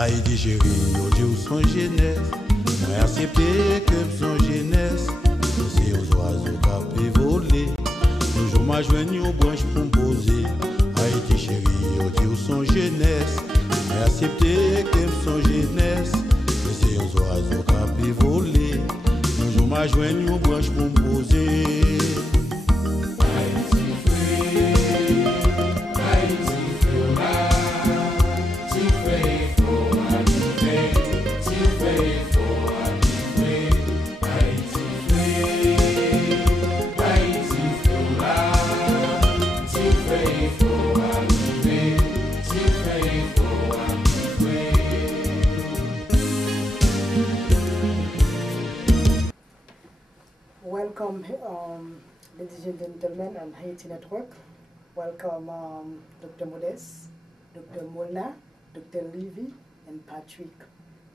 Haïti chérie, yo dit ou son jeunesse. Moi accepté que son jeunesse. C'est aux oiseaux qui voler. Toujours m'a joigné aux branches pour me poser. Haïti chérie, yo dit ou son jeunesse. Moi accepté que son jeunesse. C'est aux oiseaux qui voler. Toujours m'a joigné aux branches pour me poser. Welcome, ladies and gentlemen, on Haiti Network. Welcome, Dr. Modeste, Dr. Molna, Dr. Levy, and Patrick.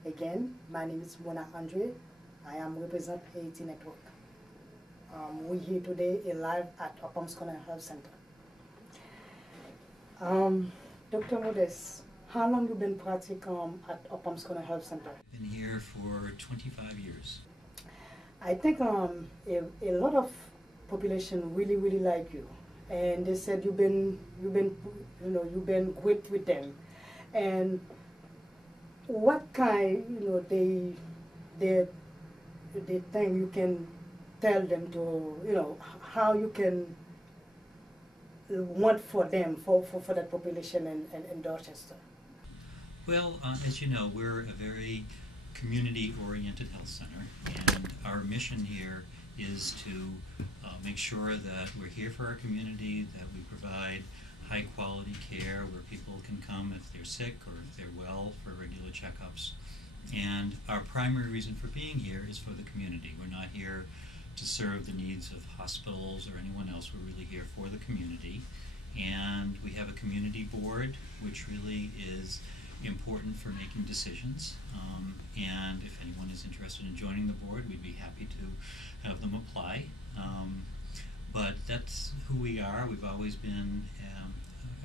Again, my name is Mona Andre. I am represent Haiti Network. We're here today live at Opams Corner Health Center. Dr. Modeste, how long you been practicing at Opams Corner Health Center? Been here for 25 years. I think a lot of population really like you, and they said you've been great with them. And what kind they think you can tell them to how you can want for them for that population in Dorchester. Well, as you know, we're a very community-oriented health center, and our mission here is to make sure that we're here for our community, that we provide high-quality care where people can come if they're sick or if they're well for regular checkups. And our primary reason for being here is for the community. We're not here to serve the needs of hospitals or anyone else. We're really here for the community. And we have a community board, which really is important for making decisions, and if anyone is interested in joining the board, we'd be happy to have them apply. But that's who we are. We've always been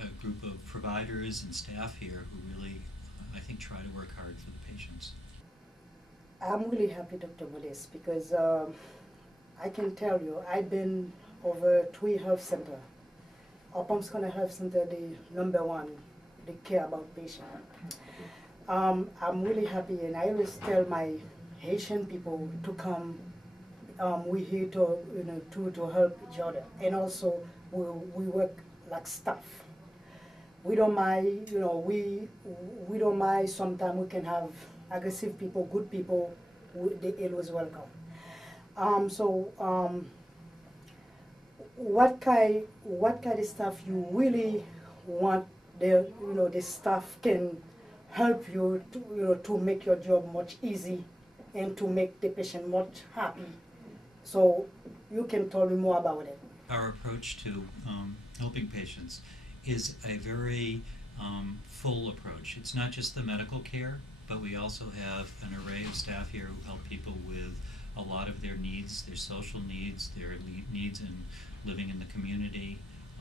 a group of providers and staff here who really, I think, try to work hard for the patients. I'm really happy, Dr. Modeste, because I can tell you, I've been over 3 health centers. Our Palms Corner Health Center, the #1. They care about patients. I'm really happy, and I always tell my Haitian people to come. We're here to help each other, and also we work like staff. We don't mind, we don't mind. Sometimes we can have aggressive people, good people. They always welcome. What kind of stuff you really want? The staff can help you to make your job much easy and to make the patient much happy. So you can tell me more about it. Our approach to helping patients is a very full approach. It's not just the medical care, but we also have an array of staff here who help people with a lot of their needs, their social needs, their needs in living in the community,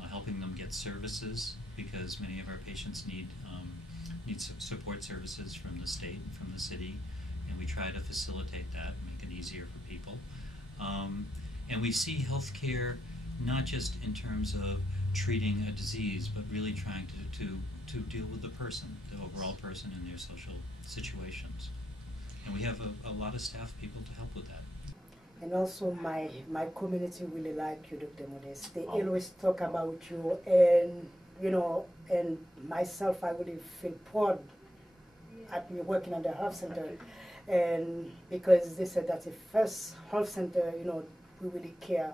helping them get services, because many of our patients need support services from the state and from the city, and we try to facilitate that and make it easier for people. And we see healthcare not just in terms of treating a disease, but really trying to deal with the person, the overall person and their social situations. And we have a lot of staff people to help with that. And also my community really like you, Dr. Modeste. They always talk about you, and and myself, I really feel proud at me working at the health center, and because they said that's the first health center, we really care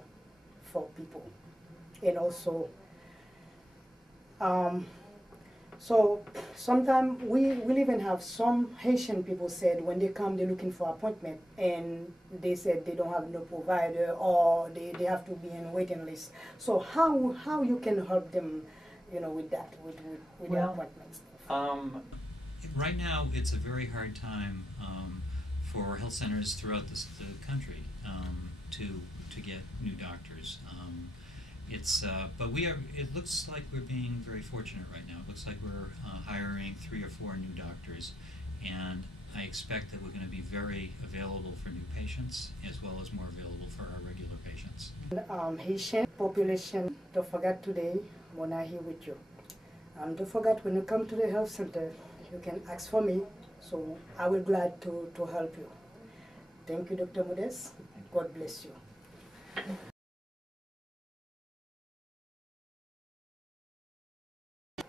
for people, and also. So sometimes we even have some Haitian people said when they come, they're looking for appointment, and they said they don't have no provider, or they have to be in waiting list. So how you can help them, with that, with the appointments? Right now, it's a very hard time for health centers throughout the country to get new doctors. But it looks like we're being very fortunate right now. It looks like we're hiring 3 or 4 new doctors, and I expect that we're going to be very available for new patients as well as more available for our regular patients. Haitian population, don't forget today when I'm here with you. Don't forget when you come to the health center, you can ask for me, so I will be glad to help you. Thank you, Dr. Modeste. God bless you.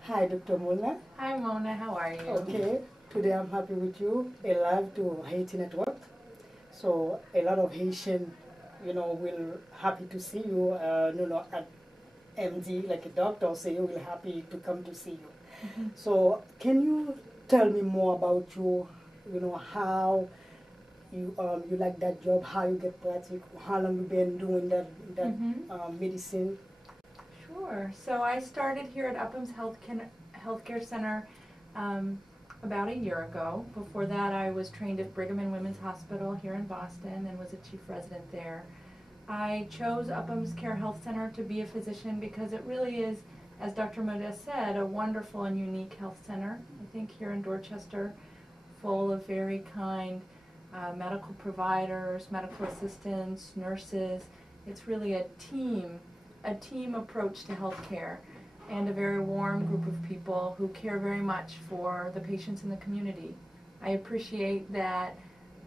Hi, Dr. Mona. Hi, Mona. How are you? Okay. Today I'm happy with you. A live to Haiti Network. So a lot of Haitian, will happy to see you, at MD, like a doctor, say you will happy to come to see you. Mm-hmm. So can you tell me more about you, how you like that job, how you get practice, how long you been doing that medicine? Sure. So I started here at Upham's Healthcare Center about a year ago. Before that, I was trained at Brigham and Women's Hospital here in Boston and was a chief resident there. I chose Upham's Care Health Center to be a physician because it really is, as Dr. Modeste said, a wonderful and unique health center. I think here in Dorchester, full of very kind medical providers, medical assistants, nurses. It's really a team approach to healthcare, and a very warm group of people who care very much for the patients in the community. I appreciate that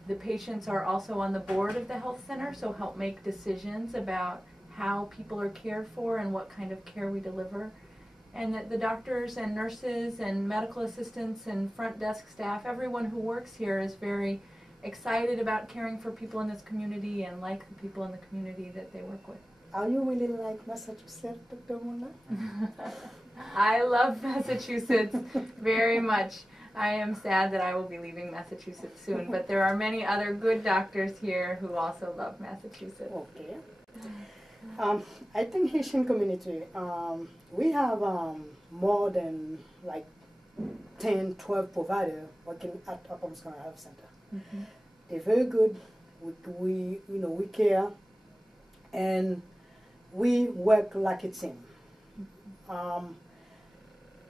the patients are also on the board of the health center, so help make decisions about how people are cared for and what kind of care we deliver. And that the doctors and nurses and medical assistants and front desk staff, everyone who works here is very excited about caring for people in this community and like the people in the community that they work with. Are you really like Massachusetts, Dr. Mona? I love Massachusetts very much. I am sad that I will be leaving Massachusetts soon, but there are many other good doctors here who also love Massachusetts. Okay. I think Haitian community, we have more than like 10, 12 providers working at Upham's Care Health Center. Mm-hmm. They're very good. We care, and we work like a team.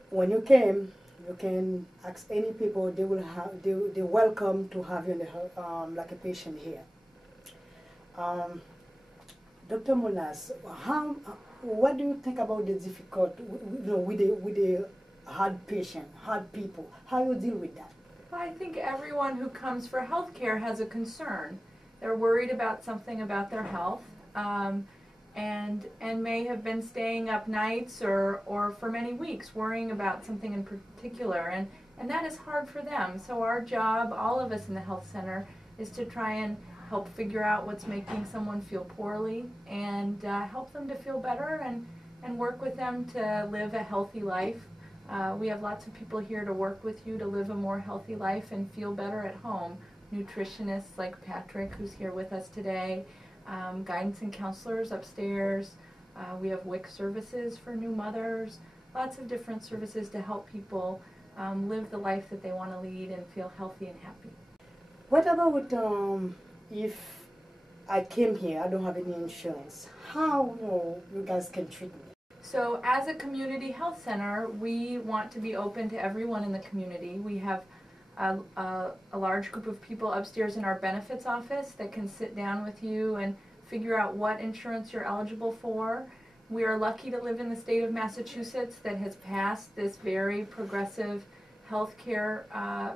When you came, you can ask any people. They will have. They welcome to have you in the like a patient here. Dr. Monas, what do you think about the difficult, with the hard patient, hard people? How you deal with that? Well, I think everyone who comes for health care has a concern. They're worried about something about their health, and may have been staying up nights or for many weeks worrying about something in particular, and that is hard for them. So our job, all of us in the health center, is to try and help figure out what's making someone feel poorly and help them to feel better and work with them to live a healthy life. We have lots of people here to work with you to live a more healthy life and feel better at home. Nutritionists like Patrick, who's here with us today, guidance and counselors upstairs. We have WIC services for new mothers, lots of different services to help people live the life that they want to lead and feel healthy and happy. What about if I came here, I don't have any insurance? How you guys can treat me? So as a community health center, we want to be open to everyone in the community. We have a large group of people upstairs in our benefits office that can sit down with you and figure out what insurance you're eligible for. We are lucky to live in the state of Massachusetts that has passed this very progressive health care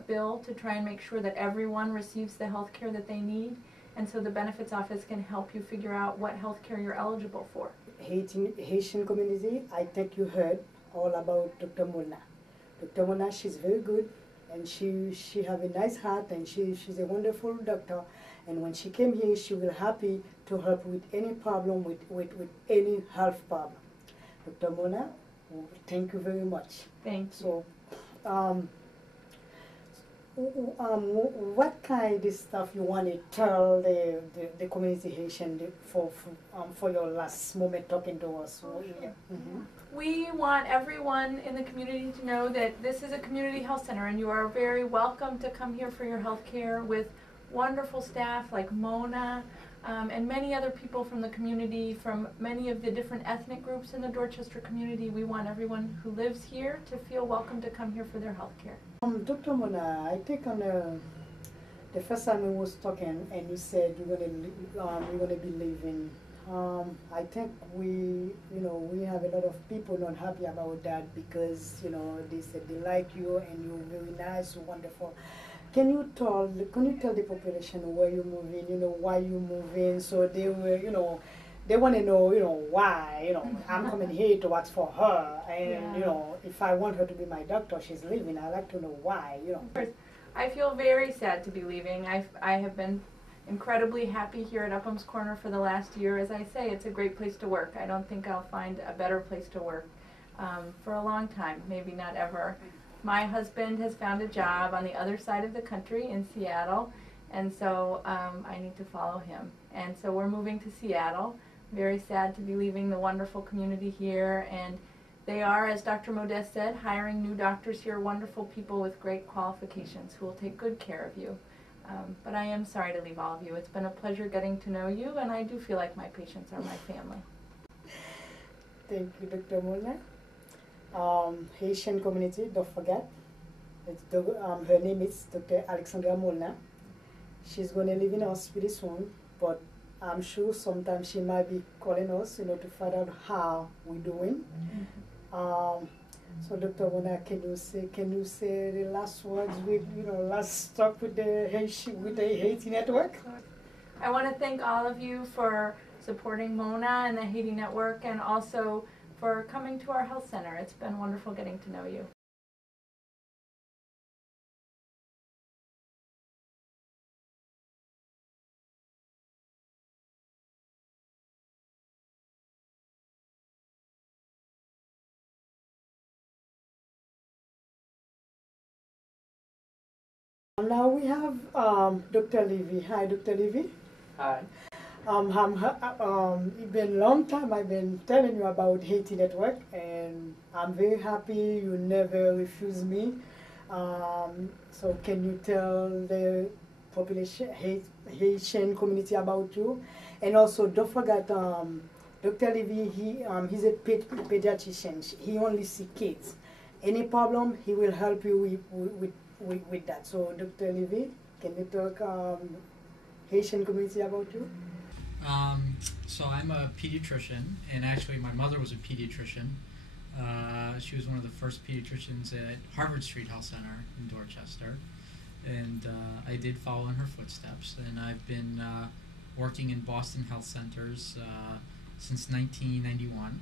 bill to try and make sure that everyone receives the health care that they need. And so the benefits office can help you figure out what health care you're eligible for. Haitian community, I think you heard all about Dr. Mona. Dr. Mona, she's very good, and she have a nice heart, and she's a wonderful doctor. And when she came here, she will happy to help with any problem, with any health problem. Dr. Mona, thank you very much. Thank you. So, what kind of stuff you want to tell the community Haitian for your last moment talking to us? Sure. Mm-hmm. We want everyone in the community to know that this is a community health center, and you are very welcome to come here for your health care with wonderful staff like Mona, and many other people from the community, from many of the different ethnic groups in the Dorchester community. We want everyone who lives here to feel welcome to come here for their health care. Dr. Mona, I think on the first time we was talking and you said you're gonna be leaving. I think we have a lot of people not happy about that because, they said they like you and you're very nice, wonderful. Can you tell the population where you're moving, why you're moving, so they were, they want to know, why, I'm coming here to work for her, and, Yeah. If I want her to be my doctor, she's leaving, I'd like to know why, I feel very sad to be leaving. I have been incredibly happy here at Upham's Corner for the last year. As I say, it's a great place to work. I don't think I'll find a better place to work for a long time, maybe not ever. My husband has found a job on the other side of the country in Seattle, and so I need to follow him. And so we're moving to Seattle. Very sad to be leaving the wonderful community here, and they are, as Dr. Modest said, hiring new doctors here, wonderful people with great qualifications who will take good care of you. But I am sorry to leave all of you. It's been a pleasure getting to know you, and I do feel like my patients are my family. Thank you, Dr. Mona. Haitian community, don't forget. Her name is Dr. Alexandra Molna. She's going to live in hospital soon, but I'm sure sometimes she might be calling us, to find out how we're doing. So, Dr. Mona, can you say the last words with, last talk with the Haiti Network? I want to thank all of you for supporting Mona and the Haiti Network, and also for coming to our health center. It's been wonderful getting to know you. Now we have Dr. Levy. Hi, Dr. Levy. Hi. It's been a long time I've been telling you about Haiti Network, and I'm very happy you never refused me. So can you tell the population, Haitian community about you? And also, don't forget, Dr. Levy, he's a pediatrician. He only sees kids. Any problem, he will help you with that. So, Dr. Levy, can you talk Haitian community about you? So I'm a pediatrician, and actually my mother was a pediatrician. She was one of the first pediatricians at Harvard Street Health Center in Dorchester, and I did follow in her footsteps. And I've been working in Boston health centers since 1991,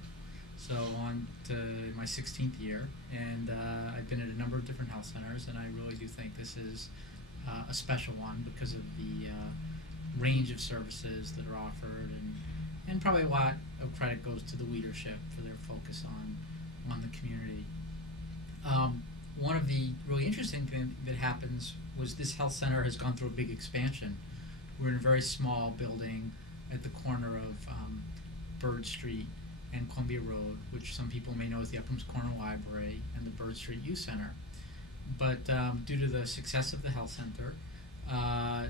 so on to my 16th year. And I've been at a number of different health centers, and I really do think this is a special one because of the range of services that are offered, and probably a lot of credit goes to the leadership for their focus on the community. One of the really interesting things that happens was this health center has gone through a big expansion. We're in a very small building at the corner of Bird Street and Columbia Road, which some people may know as the Upham's Corner Library and the Bird Street Youth Center. But due to the success of the health center,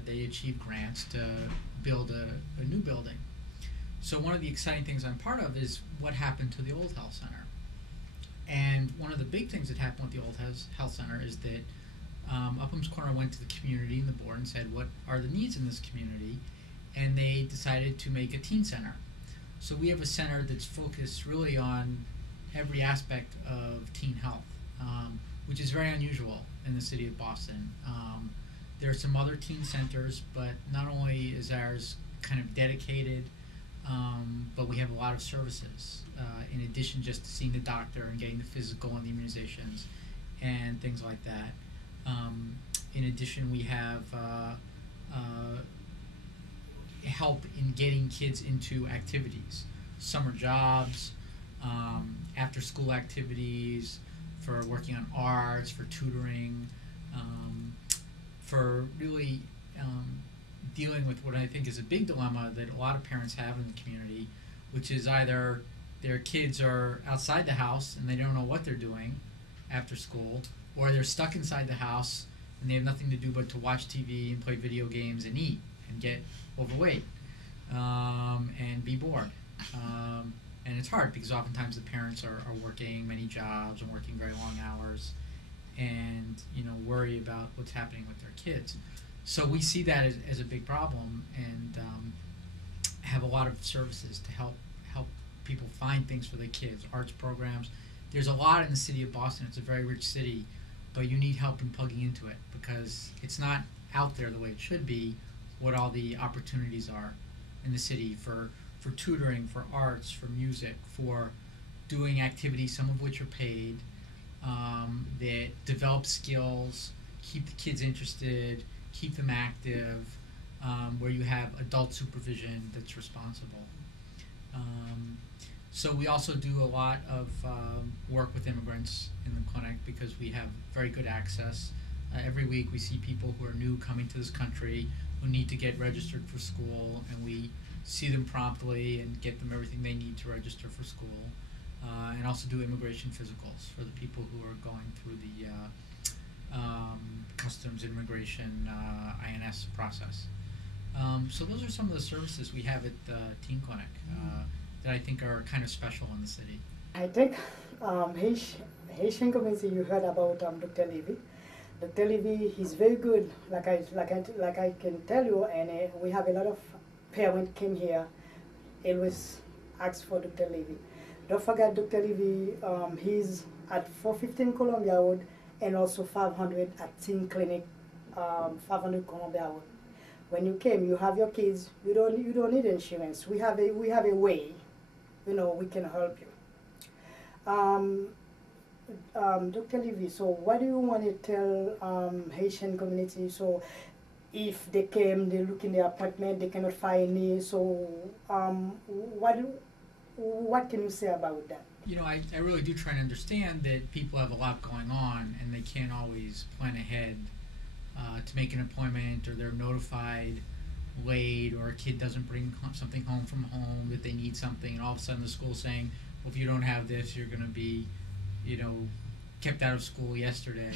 they achieved grants to build a new building. So one of the exciting things I'm part of is what happened to the old health center. And one of the big things that happened with the old health center is that Upham's Corner went to the community and the board and said, what are the needs in this community? And they decided to make a teen center. So we have a center that's focused really on every aspect of teen health, which is very unusual in the city of Boston. There are some other teen centers, but not only is ours kind of dedicated, but we have a lot of services in addition just to seeing the doctor and getting the physical and the immunizations and things like that. In addition, we have help in getting kids into activities, summer jobs, after school activities, for working on arts, for tutoring, for really dealing with what I think is a big dilemma that a lot of parents have in the community, which is either their kids are outside the house and they don't know what they're doing after school, or they're stuck inside the house and they have nothing to do but to watch TV and play video games and eat and get overweight. and be bored. And it's hard because oftentimes the parents are working many jobs and working very long hours, and worry about what's happening with their kids. So we see that as a big problem, and have a lot of services to help people find things for their kids, arts programs. There's a lot in the city of Boston. It's a very rich city, but you need help in plugging into it because it's not out there the way it should be, what all the opportunities are in the city for tutoring, for arts, for music, for doing activities, some of which are paid, that develop skills, keep the kids interested, keep them active, where you have adult supervision that's responsible. So we also do a lot of work with immigrants in the clinic because we have very good access. Every week we see people who are new coming to this country who need to get registered for school, and we see them promptly and get them everything they need to register for school, and also do immigration physicals for the people who are going through the customs immigration INS process. So those are some of the services we have at the teen clinic that I think are kind of special in the city. I think Haitian community, you heard about Dr. Levy. Dr. Levy, he's very good, like I can tell you, and we have a lot of parents came here, always ask for Dr. Levy. Don't forget Dr. Levy, he's at 415 Columbia Road and also 500 at Teen Clinic, 500 Columbia Road. When you came, you have your kids, you don't need insurance. We have a way, we can help you. Dr. Levy, so what do you want to tell Haitian community? So if they came, they look in the apartment, they cannot find me. So what can you say about that? I really do try and understand that people have a lot going on and they can't always plan ahead to make an appointment, or they're notified late, or a kid doesn't bring something home from home that they need something, and all of a sudden the school's saying, well, if you don't have this, you're going to be kept out of school yesterday.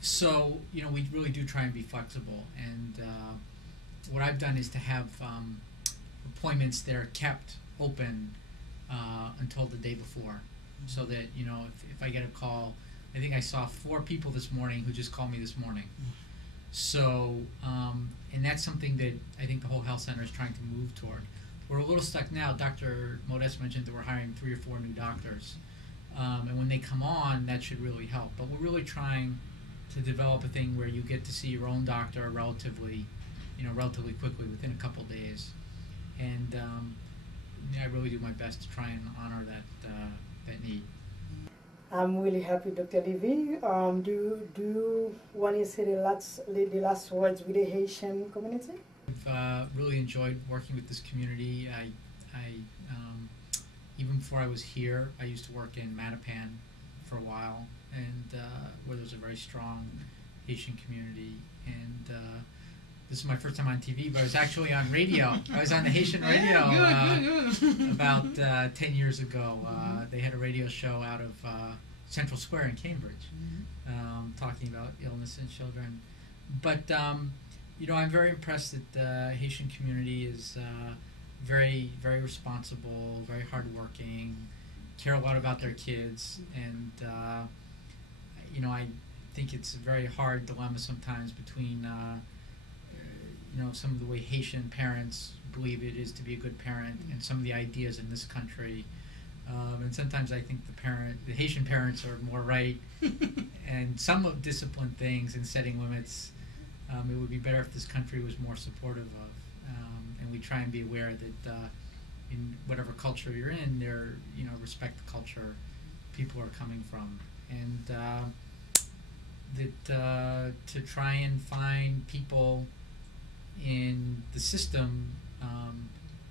So we really do try and be flexible, and what I've done is to have appointments that are kept open until the day before, so that if I get a call, I think I saw 4 people this morning who just called me this morning. So and that's something that I think the whole health center is trying to move toward. We're a little stuck now. Dr. Modest mentioned that we're hiring 3 or 4 new doctors, and when they come on, that should really help. But we're really trying to develop a thing where you get to see your own doctor relatively quickly, within a couple days, and I really do my best to try and honor that need. I'm really happy, Dr. Levy. Do you want to say the last words with the Haitian community? I've really enjoyed working with this community. I even before I was here, I used to work in Mattapan for a while, and where there's a very strong Haitian community. And this is my first time on TV, but I was actually on radio. I was on the Haitian radio about 10 years ago. They had a radio show out of Central Square in Cambridge, talking about illness in children. But I'm very impressed that the Haitian community is very, very responsible, very hardworking, care a lot about their kids, and I think it's a very hard dilemma sometimes between some of the way Haitian parents believe it is to be a good parent and some of the ideas in this country. And sometimes I think the Haitian parents are more right, and some of disciplined things and setting limits. It would be better if this country was more supportive of, and we try and be aware that in whatever culture you're in, respect the culture people are coming from, and to try and find people in the system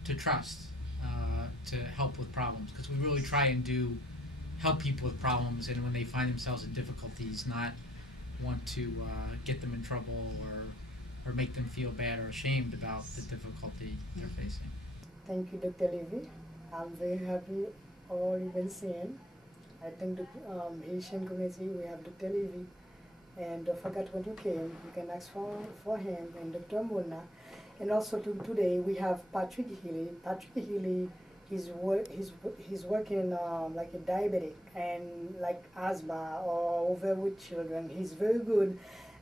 to trust, to help with problems, because we really try and help people with problems, and when they find themselves in difficulties, not want to get them in trouble or make them feel bad or ashamed about the difficulty they're facing. Thank you, Dr. Levy. I'm very happy all you've been saying. I think the Haitian community, we have Dr. Levy, and don't forget when you came, you can ask for him and Dr. Mulna. And also today we have Patrick Healy. Patrick Healy, he's working like a diabetic and like asthma or overweight children. He's very good.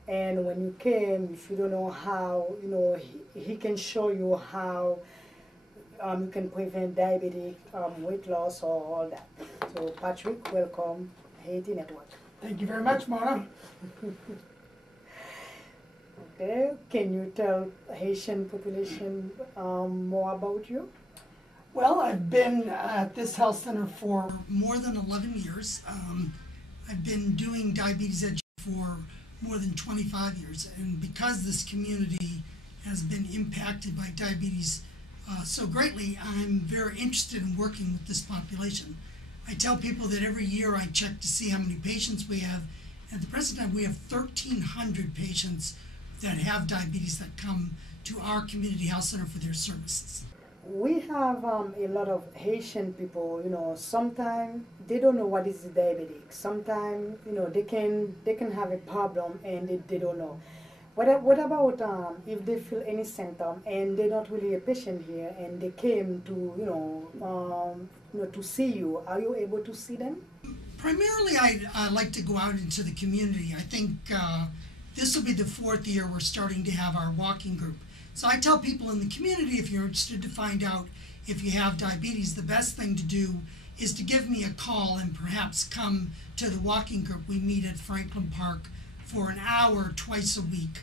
And when you came, if you don't know how, he can show you how you can prevent diabetic, weight loss, or all that. So Patrick, welcome, Haiti Network. Thank you very much, Mona. Okay, can you tell Haitian population more about you? Well, I've been at this health center for more than 11 years. I've been doing diabetes education for more than 25 years, and because this community has been impacted by diabetes so greatly, I'm very interested in working with this population. I tell people that every year I check to see how many patients we have. At the present time, we have 1,300 patients that have diabetes that come to our community health center for their services. We have a lot of Haitian people, sometimes they don't know what is diabetic. Sometimes, they can have a problem and they don't know. What about if they feel any symptom and they're not really a patient here and they came to, to see you? Are you able to see them? Primarily, I like to go out into the community. I think this will be the 4th year we're starting to have our walking group. So I tell people in the community, if you're interested to find out if you have diabetes, the best thing to do is to give me a call and perhaps come to the walking group. We meet at Franklin Park for an hour twice a week.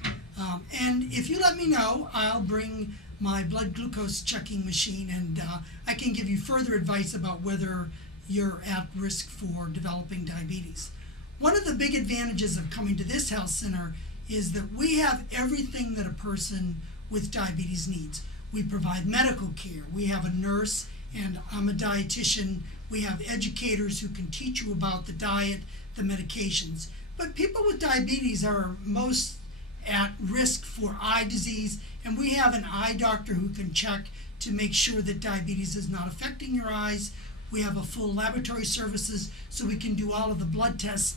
And if you let me know, I'll bring my blood glucose checking machine and I can give you further advice about whether you're at risk for developing diabetes. One of the big advantages of coming to this health center is that we have everything that a person with diabetes needs. We provide medical care. We have a nurse, and I'm a dietitian. We have educators who can teach you about the diet, the medications. But people with diabetes are most at risk for eye disease, and we have an eye doctor who can check to make sure that diabetes is not affecting your eyes. We have a full laboratory services, so we can do all of the blood tests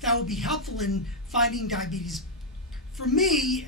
that will be helpful in finding diabetes. For me,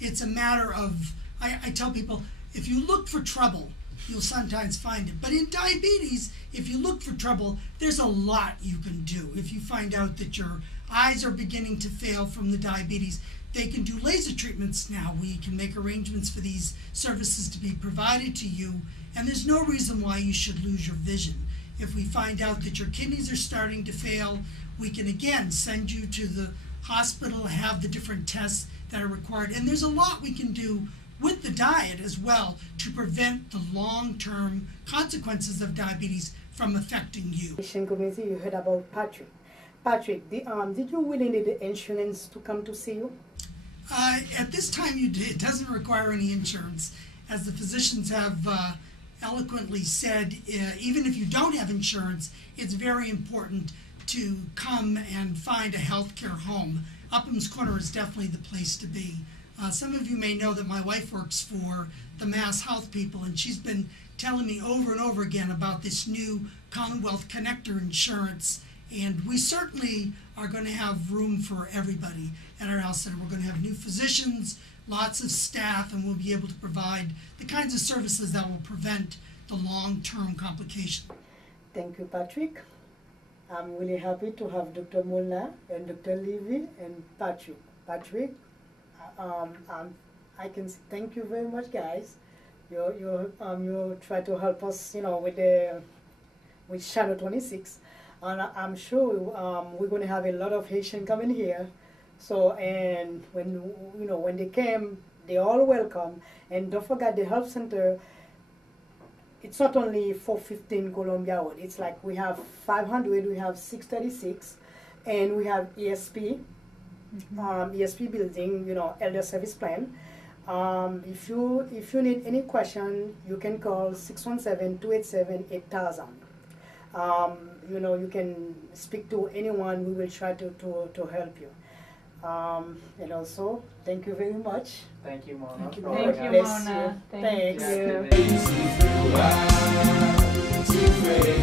it's a matter of, I tell people, if you look for trouble, you'll sometimes find it. But in diabetes, if you look for trouble, there's a lot you can do. If you find out that your eyes are beginning to fail from the diabetes, they can do laser treatments now. We can make arrangements for these services to be provided to you, and there's no reason why you should lose your vision. If we find out that your kidneys are starting to fail, we can again send you to the hospital, have the different tests that are required. And there's a lot we can do with the diet as well to prevent the long-term consequences of diabetes from affecting you. Haitian community, you heard about Patrick. Patrick, did you really need the insurance to come to see you? At this time, it doesn't require any insurance. As the physicians have eloquently said, even if you don't have insurance, it's very important to come and find a healthcare home. Upham's Corner is definitely the place to be. Some of you may know that my wife works for the Mass Health people, and she's been telling me over and over again about this new Commonwealth Connector insurance, and we certainly are going to have room for everybody at our health center. We're going to have new physicians, lots of staff, and we'll be able to provide the kinds of services that will prevent the long-term complication. Thank you, Patrick. I'm really happy to have Dr. Molnar and Dr. Levy and Patrick. Patrick, I can say thank you very much, guys. You try to help us, with Shadow 26, and I'm sure we're going to have a lot of Haitian coming here. So, and when they came, they're all welcome. And don't forget the health center. It's not only 415 Columbia Road. It's like we have 500, we have 636, and we have ESP, ESP building, elder service plan. If you need any question, you can call 617-287-8000. You can speak to anyone. We will try to help you. And also, thank you very much. Thank you, Mona. Thank you, Thank you, Bless Mona. you. Thank Thanks. you.